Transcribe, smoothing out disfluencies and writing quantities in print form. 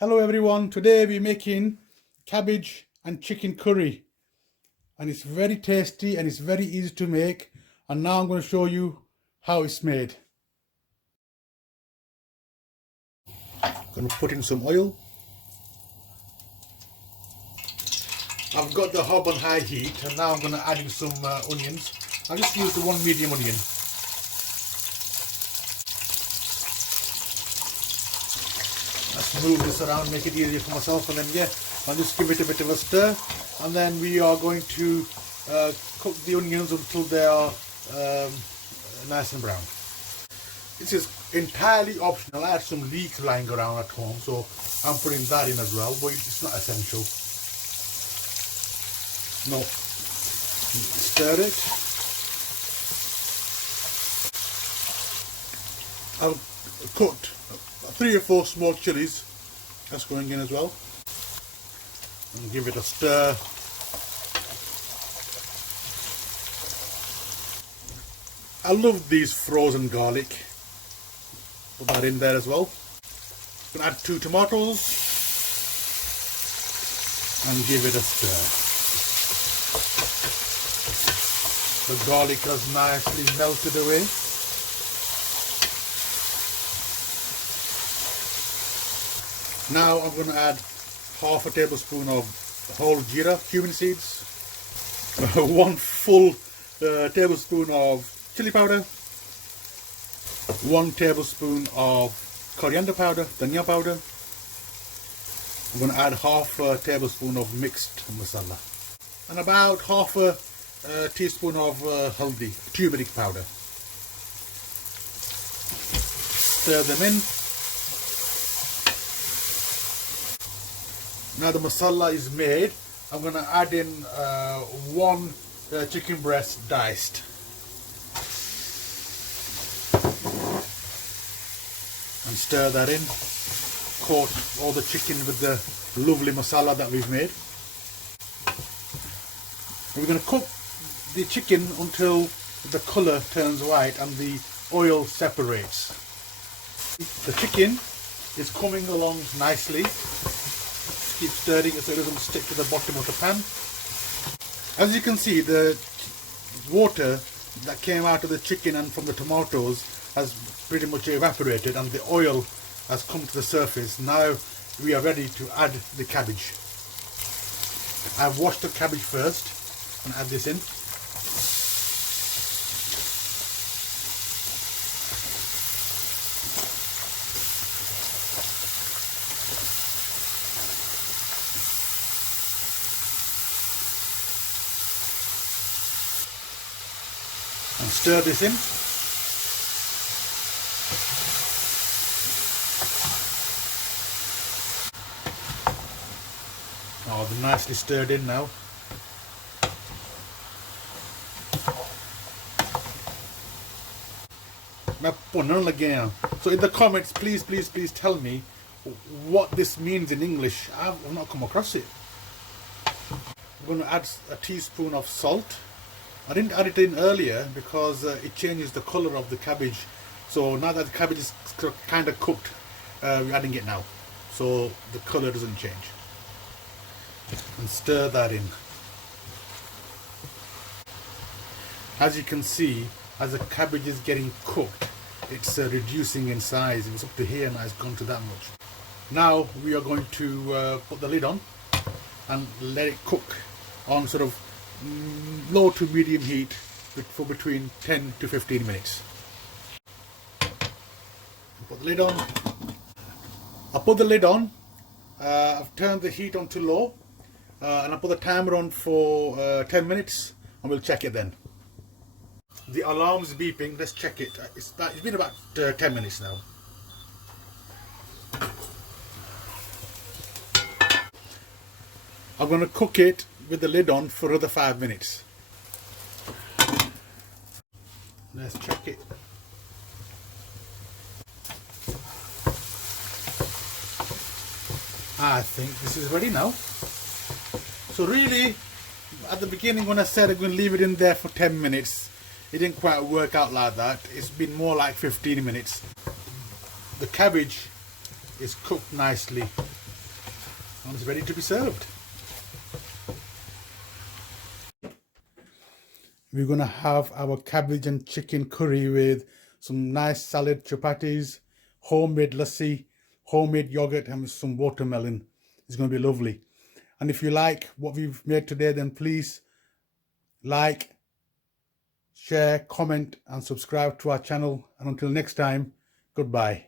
Hello everyone, today we're making cabbage and chicken curry and it's very tasty and it's very easy to make, and now I'm going to show you how it's made. I'm going to put in some oil. I've got the hob on high heat and now I'm going to add in some onions. I just used the one medium onion. Let's move this around, make it easier for myself, and then I'll just give it a bit of a stir, and then we are going to cook the onions until they are nice and brown. This is entirely optional. I had some leeks lying around at home, so I'm putting that in as well, but it's not essential. No. Stir it. I've cooked 3 or 4 small chilies. That's going in as well. And give it a stir. I love these frozen garlic. Put that in there as well. I'm going to add 2 tomatoes and give it a stir. The garlic has nicely melted away. Now I'm going to add half a tablespoon of whole jeera, cumin seeds, 1 full tablespoon of chili powder, 1 tablespoon of coriander powder, dhania powder. I'm going to add half a tablespoon of mixed masala and about half a teaspoon of haldi, turmeric powder. Stir them in. Now the masala is made. I'm going to add in 1 chicken breast diced. And stir that in. Coat all the chicken with the lovely masala that we've made. We're going to cook the chicken until the colour turns white and the oil separates. The chicken is coming along nicely. Keep stirring it so it doesn't stick to the bottom of the pan. As you can see, the water that came out of the chicken and from the tomatoes has pretty much evaporated and the oil has come to the surface. Now we are ready to add the cabbage. I've washed the cabbage first and add this in. And stir this in. Oh, they're nicely stirred in now. So in the comments, please tell me what this means in English. I've not come across it. I'm going to add a teaspoon of salt. I didn't add it in earlier because it changes the colour of the cabbage. So now that the cabbage is kind of cooked, we're adding it now. So the colour doesn't change. And stir that in. As you can see, as the cabbage is getting cooked, it's reducing in size. It was up to here, now it's gone to that much. Now we are going to put the lid on and let it cook on sort of low to medium heat for between 10 to 15 minutes. Put the lid on. I put the lid on. I've turned the heat on to low and I put the timer on for 10 minutes and we'll check it then. The alarm's beeping. Let's check it. It's been about 10 minutes now. I'm going to cook it with the lid on for another 5 minutes. Let's check it. I think this is ready now. So really, at the beginning when I said I'm going to leave it in there for 10 minutes, it didn't quite work out like that. It's been more like 15 minutes. The cabbage is cooked nicely and it's ready to be served. We're going to have our cabbage and chicken curry with some nice salad, chapatis, homemade lassi, homemade yogurt, and some watermelon. It's going to be lovely. And if you like what we've made today, then please like, share, comment and subscribe to our channel. And until next time, goodbye.